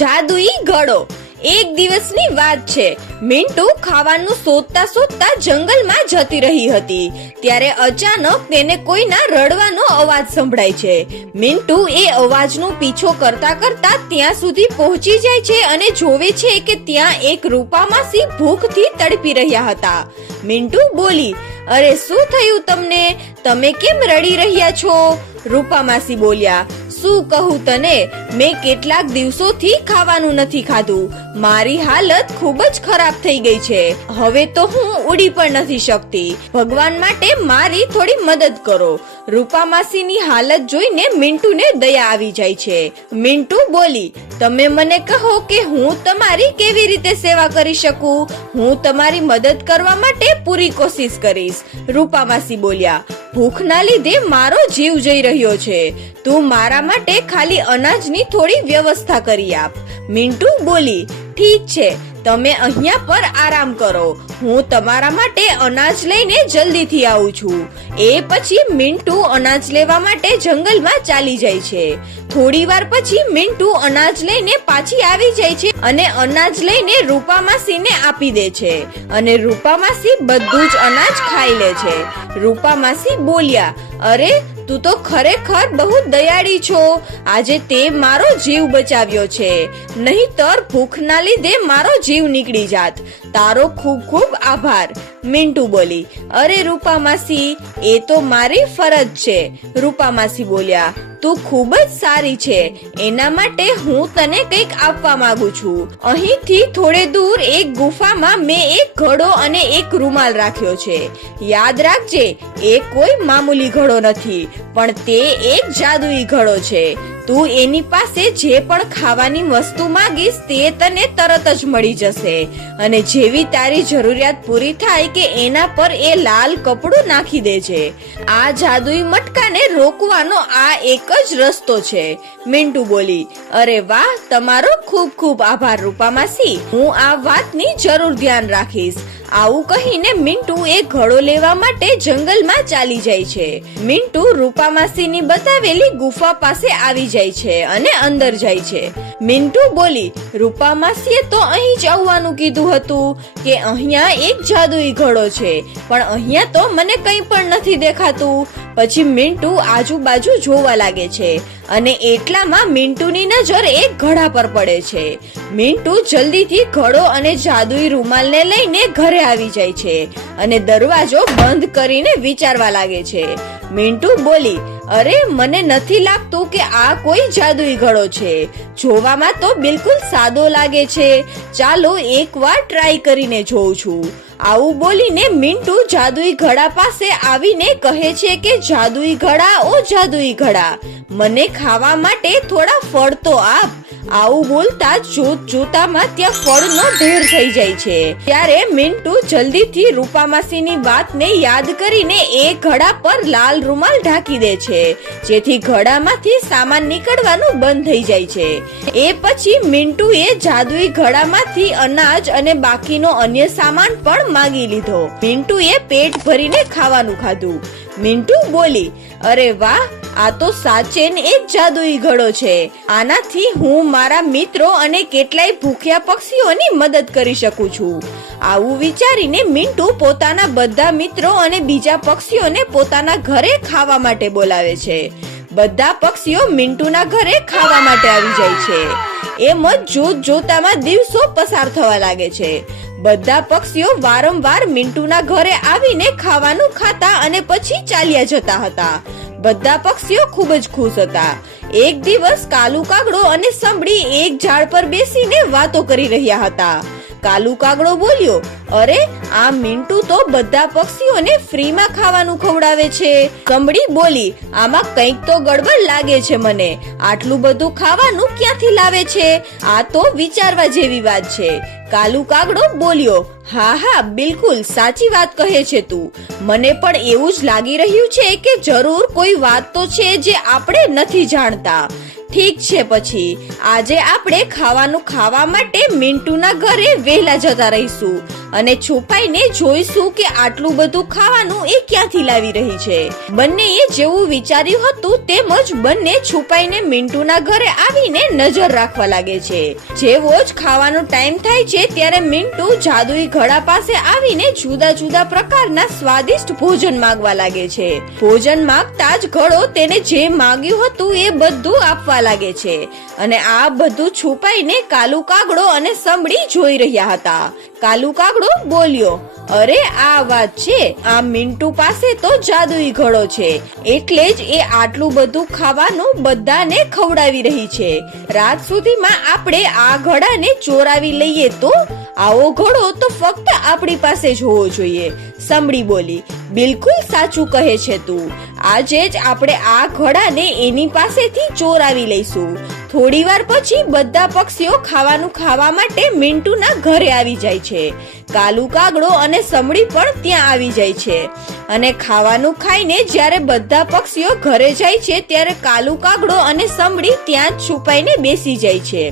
જાદુઈ ઘડો। એક દિવસની વાત છે, મિન્ટુ ખાવાનું શોધતા શોધતા જંગલમાં જતી રહી હતી। ત્યારે અચાનક તેને કોઈના રડવાનો અવાજ સંભળાય છે। મિન્ટુ એ અવાજનો પીછો કરતા કરતા ત્યાં સુધી પહોંચી જાય છે અને જોવે છે કે ત્યાં એક રૂપામાસી ભૂખથી તડપી રહ્યા હતા। મિન્ટુ બોલી, અરે શું થયું તમને? તમે કેમ રડી રહ્યા છો? રૂપામાસી બોલ્યા, શું કહું તને, મેં કેટલાક દિવસોથી ખાવાનું નથી ખાધું। મારી હાલત ખૂબ જ ખરાબ થઈ ગઈ છે। હવે તો હું ઉડી પણ નથી શકતી। ભગવાન માટે મારી થોડી મદદ કરો। રૂપામાસીની હાલત જોઈને મિન્ટુને દયા આવી જાય છે। મિન્ટુ બોલી, તમે મને કહો કે હું તમારી કેવી રીતે સેવા કરી શકું? હું તમારી મદદ કરવા માટે પૂરી કોશિશ કરીશ। રૂપામાસી બોલ્યા, ભૂખના લીધે મારો જીવ જઈ રહ્યો છે। તું મારા માટે ખાલી અનાજની થોડી વ્યવસ્થા કરી આપ। મિન્ટુ બોલી, ઠીક છે, તમે અહીંયા પર આરામ કરો, હું તમારા માટે અનાજ લઈને જલ્દીથી આવું છું। એ પછી મિન્ટુ અનાજ લેવા માટે જંગલમાં ચાલી જાય છે। થોડી વાર પછી મિન્ટુ અનાજ લઈને પાછી આવી જાય છે અને અનાજ લઈને રૂપામાસીને આપી દે છે અને રૂપામાસી બધું જ અનાજ ખાઈ લે છે। રૂપામાસી બોલ્યા, અરે તું તો ખરેખર બહુ દયાળી છો। આજે તે મારો જીવ બચાવ્યો છે, નહીંતર ભૂખના લીધે મારો જીવ નીકળી જાત। તારો ખૂબ ખૂબ આભાર। મિન્ટુ બોલી, અરે રૂપામાસી, એ તો મારી ફરજ છે। રૂપામાસી બોલ્યા, તું ખૂબ જ સારી છે, એના માટે હું તને કંઈક આપવા માંગુ છું। અહીંથી થોડે દૂર એક ગુફામાં મેં એક ઘડો અને એક રૂમાલ રાખ્યો છે। યાદ રાખજે, એ કોઈ મામૂલી ઘડો નથી, પણ તે એક જાદુઈ ઘડો છે। તું એની પાસે જે પણ ખાવાની વસ્તુ માંગીશ તે તને તરત જ મળી જશે અને જેવી તારી જરૂરિયાત પૂરી થાય કે એના પર એ લાલ કપડું નાખી દેજે। આ જાદુઈ મટકાને રોકવાનો આ એક જ રસ્તો છે। મિન્ટુ બોલી, અરે વાહ, તમારો ખૂબ ખૂબ આભાર રૂપામાસી, હું આ વાતની જરૂર ધ્યાન રાખીશ। આવું કહીને મિન્ટુ એ ઘડો લેવા માટે જંગલમાં ચાલી જાય છે। મિન્ટુ રૂપામાસીની બતાવેલી ગુફા પાસે આવી જાય છે અને અંદર જાય છે। મિન્ટુ બોલી, રૂપામાસીએ તો અહીં જ આવવાનું કીધું હતું કે અહીંયા એક જાદુઈ ઘડો છે, પણ અહીંયા તો મને કંઈ પણ નથી દેખાતું। પછી મિન્ટુ આજુબાજુ જોવા લાગે છે અને એટલામાં મિન્ટુની નજર એક ઘડા પર પડે છે। મિન્ટુ જલ્દીથી ઘડો અને જાદુઈ રૂમાલને લઈને ઘરે આવી જાય છે અને દરવાજો બંધ કરીને વિચારવા લાગે છે। મિન્ટુ બોલી, અરે મને નથી લાગતું કે આ કોઈ જાદુઈ ઘડો છે। જોવામાં તો બિલકુલ સાદો લાગે છે। ચાલો એકવાર ટ્રાય કરીને જોઉં છું। આવું બોલીને મિન્ટુ જાદુઈ ઘડા પાસે આવીને કહે છે કે જાદુઈ ઘડા, ઓ જાદુઈ ઘડા, મને ખાવા માટે થોડા ફળ તો આપ। આવું બોલતા જોતામાં ત્યાં ફળનો ઢેર થઈ જાય છે। ત્યારે મિન્ટુ જલ્દીથી રૂપામાસીની વાતને યાદ કરીને એ ઘડા પર લાલ રૂમાલ ઢાંકી દે છે, જેથી ઘડામાંથી સામાન નીકળવાનું બંધ થઈ જાય છે। એ પછી મિન્ટુએ જાદુઈ ઘડામાંથી અનાજ અને બાકીનો અન્ય સામાન પણ માંગી લીધો। મિન્ટુએ પેટ ભરીને ખાવાનું ખાધું। મિન્ટુ બોલી, અરે વાહ, આ તો સાચેન એક જાદુઈ ઘડો છે। આનાથી હું મારા મિત્રો અને કેટલાય ભૂખ્યા પક્ષીઓની મદદ કરી શકું છું। આવું વિચારીને મિન્ટુ પોતાના બધા મિત્રો અને બીજા પક્ષીઓને પોતાના ઘરે ખાવા માટે બોલાવે છે। બધા પક્ષીઓ મિન્ટુના ઘરે ખાવા માટે આવી જાય છે। એમ જ જોતામાં દિવસો પસાર થવા લાગે છે। બધા પક્ષીઓ વારંવાર મિન્ટુના ઘરે આવીને ખાવાનું ખાતા અને પછી ચાલ્યા જતા હતા। બધા પક્ષીઓ ખૂબ જ ખુશ હતા। એક દિવસ કાલુ કાગડો અને સંભળી એક ઝાડ પર બેસીને વાતો કરી રહ્યા હતા। કાલુ કાગડો બોલ્યો, અરે આ મિન્ટુ તો બધા પક્ષીઓને ફ્રીમાં ખાવાનું ખવડાવે છે। સંભળી બોલી, આમાં કંઈક તો ગડબડ લાગે છે મને, આટલું બધું ખાવાનું ક્યાંથી લાવે છે? આ તો વિચારવા જેવી વાત છે। કાલુ કાગડો બોલ્યો, હા હા, બિલકુલ સાચી વાત કહે છે તું, મને પણ એવું જ લાગી રહ્યું છે કે જરૂર કોઈ વાત તો છે જે આપણે નથી જાણતા। ઠીક છે, પછી આજે આપણે ખાવાનું ખાવા માટે મિન્ટુના ઘરે વહેલા જતા રહીશું અને છુપાઈને જોઈશું કે આટલું બધું ખાવાનું એ ક્યાંથી લાવી રહી છે. બંનેએ જેવું વિચાર્યું હતું તેમજ બંને છુપાઈને મિન્ટુના ઘરે આવીને નજર રાખવા લાગે છે. જેવો જ ખાવાનો ટાઈમ થાય છે ત્યારે મિન્ટુ જાદુઈ ઘડા પાસે આવીને જુદા જુદા પ્રકારના સ્વાદિષ્ટ ભોજન માંગવા લાગે છે. ભોજન માંગતા જ ઘડો તેને જે માંગ્યું હતું એ બધું આપવા લાગે છે અને આ બધું છુપાઈને કાલુ કાગડો અને સમડી જોઈ રહ્યા હતા. કાલુ કાગડો બોલ્યો, અરે આ વાત છે, આ મિન્ટુ પાસે તો જાદુઈ ઘડો છે એટલે જ એ આટલું બધું ખાવાનું બધાને ખવડાવી રહી છે. રાત સુધીમાં આપણે આ ઘડાને ચોરાવી લઈએ તો આવો ઘડો તો ફક્ત આપણી પાસે જ હોવો જોઈએ. સમડી બોલી, બિલકુલ સાચું કહે છે તું. આજે જ આપણે આ ઘડાને એની પાસેથી ચોરાવી લઈશું. થોડી વાર પછી બધા પક્ષીઓ ખાવાનું ખાવા માટે મિન્ટુના ઘરે આવી જાય છે. કાલુ કાગડો અને સમડી પણ ત્યાં આવી જાય છે અને ખાવાનું ખાઈને જ્યારે બધા પક્ષીઓ ઘરે જાય છે ત્યારે કાલુ કાગડો અને સમડી ત્યાં જ છુપાઈને બેસી જાય છે.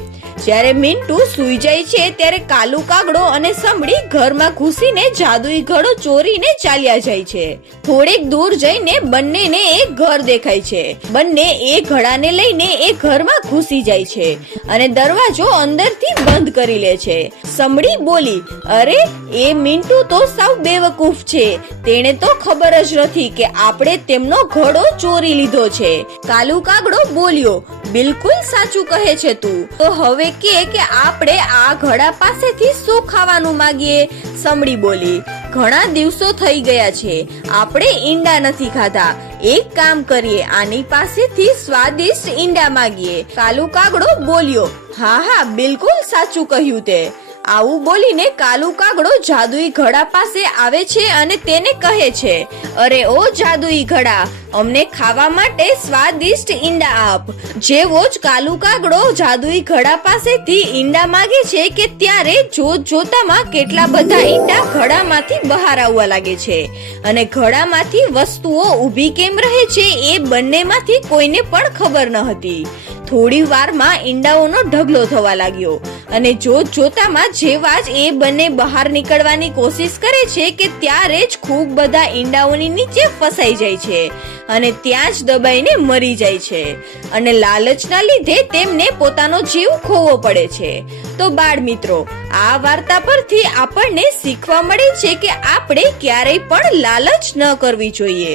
જ્યારે મિન્ટુ સૂઈ જાય છે ત્યારે કાલુ કાગડો અને સમડી ઘરમાં ઘૂસીને જાદુઈ ઘડો ચોરીને ચાલ્યા જાય છે. થોડેક દૂર જઈને બંનેને એક ઘર દેખાય છે. બંને એ ઘડાને લઈને એ ઘરમાં ઘૂસી જાય છે અને દરવાજો અંદરથી બંધ કરી લે છે. સમડી બોલી, અરે એ મિન્ટુ તો સાવ બેવકૂફ છે, તેને તો ખબર જ નથી કે આપણે તેમનો ઘડો ચોરી લીધો છે. કાલુ કાગડો બોલ્યો, બિલકુલ સાચું કહે છે તું. તો હવે કે આપણે આ ઘડા પાસેથી શું ખાવાનું માંગીએ? સમડી બોલી, ઘણા દિવસો થઈ ગયા છે, આપણે ઈંડા નથી ખાધા. એક કામ કરીએ, આની પાસેથી સ્વાદિષ્ટ ઈંડા માંગીએ. કાલુ કાગડો બોલ્યો, હા બિલકુલ સાચું કહ્યું તે. આવું બોલીને કાલુ કાગડો જાદુઈ ઘડા પાસે આવે છે અને તેને કહે છે, અરે ઓ જાદુઈ ઘડા, અમને ખાવા માટે સ્વાદિષ્ટ ઈંડા આપ. જેવો જ કાલુ કાગડો જાદુઈ ઘડા પાસેથી ઈંડા માંગે છે કે ત્યારે જોતામાં કેટલા બધા ઈંડા ઘડામાંથી બહાર આવવા લાગે છે અને ઘડામાંથી વસ્તુઓ ઊભી કેમ રહે છે એ બંનેમાંથી કોઈને પણ ખબર ન હતી. થોડી વારમાં ઈંડાઓનો ઢગલો થવા લાગ્યો અને જોતામાં જેવા જ એ બંને બહાર નીકળવાની કોશિશ કરે છે કે ત્યારે જ ખૂબ બધા ઈંડાઓની નીચે ફસાઈ જાય છે અને ત્યાં જ દબાઈને મરી જાય છે અને લાલચના લીધે તેમને પોતાનો જીવ ખોવો પડે છે. તો બાળ મિત્રો, આ વાર્તા પરથી આપણને શીખવા મળે છે કે આપણે ક્યારેય પણ લાલચ ન કરવી જોઈએ.